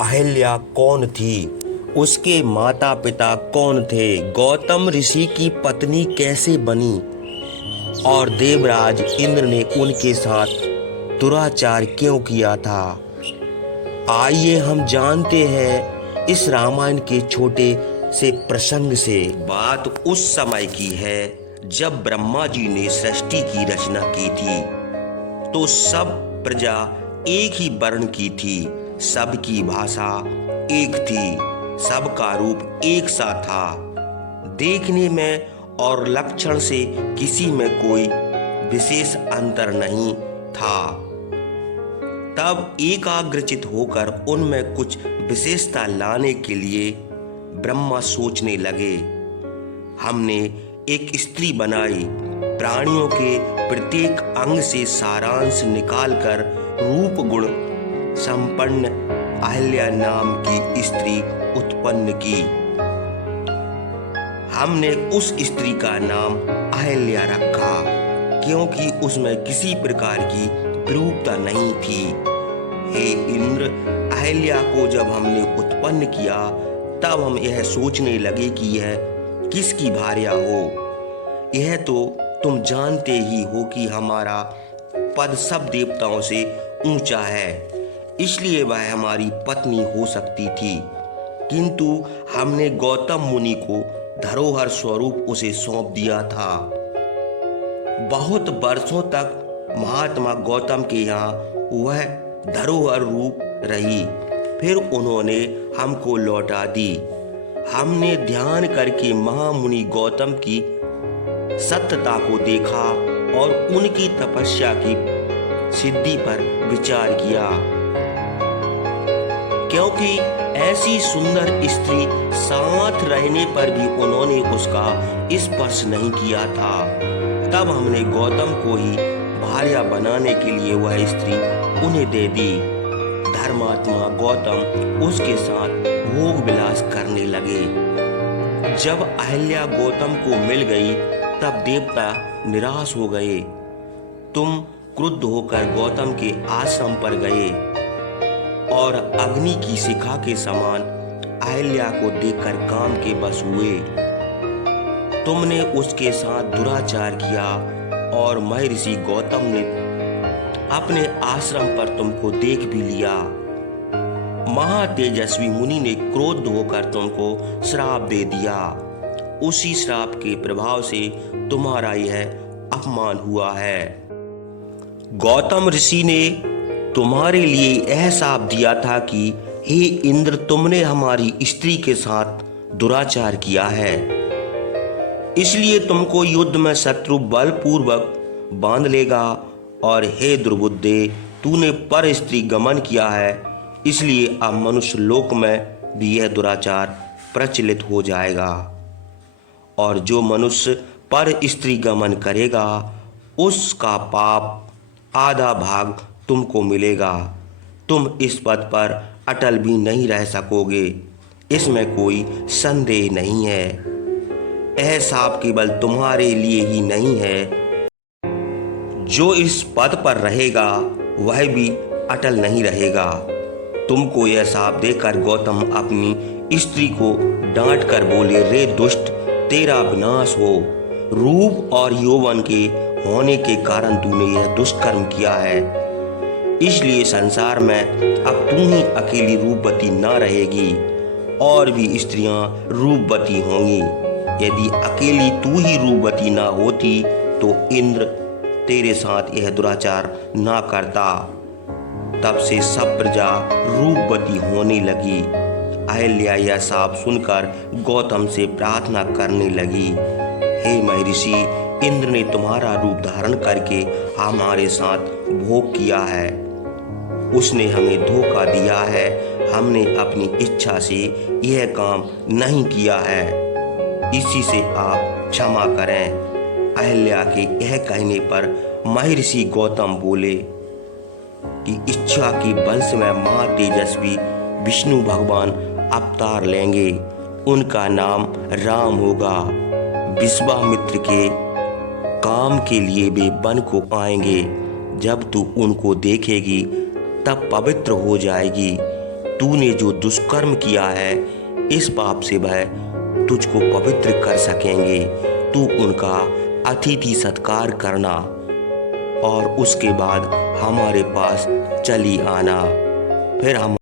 अहिल्या कौन थी? उसके माता पिता कौन थे? गौतम ऋषि की पत्नी कैसे बनी? और देवराज इंद्र ने उनके साथ दुराचार क्यों किया था? आइए हम जानते हैं इस रामायण के छोटे से प्रसंग से। बात उस समय की है जब ब्रह्मा जी ने सृष्टि की रचना की थी। तो सब प्रजा एक ही वर्ण की थी, सबकी भाषा एक थी, सबका रूप एक सा था। देखने में और लक्षण से किसी में कोई विशेष अंतर नहीं था। तब एकाग्रचित होकर उनमें कुछ विशेषता लाने के लिए ब्रह्मा सोचने लगे। हमने एक स्त्री बनाई, प्राणियों के प्रत्येक अंग से सारांश निकालकर रूप गुण संपन्न अहिल्या नाम की स्त्री उत्पन्न की। हमने उस स्त्री का नाम अहिल्या रखा क्योंकि उसमें किसी प्रकार की विरूपता नहीं थी। हे इंद्र, अहिल्या को जब हमने उत्पन्न किया तब हम यह सोचने लगे कि यह किसकी भार्या हो। यह तो तुम जानते ही हो कि हमारा पद सब देवताओं से ऊंचा है, इसलिए वह हमारी पत्नी हो सकती थी। किंतु हमने गौतम मुनि को धरोहर स्वरूप उसे सौंप दिया था। बहुत वर्षों तक महात्मा गौतम के यहाँ वह धरोहर रूप रही, फिर उन्होंने हमको लौटा दी। हमने ध्यान करके महामुनि गौतम की सत्यता को देखा और उनकी तपस्या की सिद्धि पर विचार किया। क्योंकि ऐसी सुंदर स्त्री साथ रहने पर भी उन्होंने उसका स्पर्श नहीं किया था, तब हमने गौतम को ही भार्या बनाने के लिए वह स्त्री उन्हें दे दी। धर्मात्मा गौतम उसके साथ भोग विलास करने लगे। जब अहिल्या गौतम को मिल गई तब देवता निराश हो गए। तुम क्रुद्ध होकर गौतम के आश्रम पर गए और अग्नि की शिखा के समान अहिल्या को देखकर काम के बस हुए। तुमने उसके साथ दुराचार किया और महर्षि गौतम ने अपने आश्रम पर तुमको देख भी लिया। महातेजस्वी मुनि ने क्रोध होकर तुमको श्राप दे दिया। उसी श्राप के प्रभाव से तुम्हारा यह अपमान हुआ है। गौतम ऋषि ने तुम्हारे लिए यह शाप दिया था कि हे इंद्र, तुमने हमारी स्त्री के साथ दुराचार किया है, इसलिए तुमको युद्ध में शत्रु बलपूर्वक बांध लेगा। और हे दुर्बुद्धे, तूने पर स्त्री गमन किया है, इसलिए अब मनुष्य लोक में भी यह दुराचार प्रचलित हो जाएगा। और जो मनुष्य पर स्त्री गमन करेगा उसका पाप आधा भाग तुमको मिलेगा। तुम इस पद पर अटल भी नहीं रह सकोगे, इसमें कोई संदेह नहीं है। यह शाप केवल तुम्हारे लिए ही नहीं है, जो इस पद पर रहेगा वह भी अटल नहीं रहेगा। तुमको यह शाप देकर गौतम अपनी स्त्री को डांट कर बोले, रे दुष्ट, तेरा विनाश हो। रूप और यौवन के होने के कारण तूने यह दुष्कर्म किया है, इसलिए संसार में अब तू ही अकेली रूपवती ना रहेगी और भी स्त्रियां रूपवती होंगी। यदि अकेली तू ही रूपवती ना होती तो इंद्र तेरे साथ यह दुराचार ना करता। तब से सब प्रजा रूपवती होने लगी। अहिल्या यह शाप सुनकर गौतम से प्रार्थना करने लगी, हे महर्षि, इंद्र ने तुम्हारा रूप धारण करके हमारे साथ भोग किया है। उसने हमें धोखा दिया है। हमने अपनी इच्छा से यह काम नहीं किया है, इसी से आप क्षमा करें। अहिल्या के यह कहने पर महर्षि गौतम बोले कि इच्छा के बल से महातेजस्वी विष्णु भगवान अवतार लेंगे। उनका नाम राम होगा। विश्वामित्र के काम के लिए वे वन को आएंगे। जब तू उनको देखेगी तब पवित्र हो जाएगी। तूने जो दुष्कर्म किया है, इस पाप से वह तुझको पवित्र कर सकेंगे। तू उनका अतिथि सत्कार करना और उसके बाद हमारे पास चली आना, फिर हम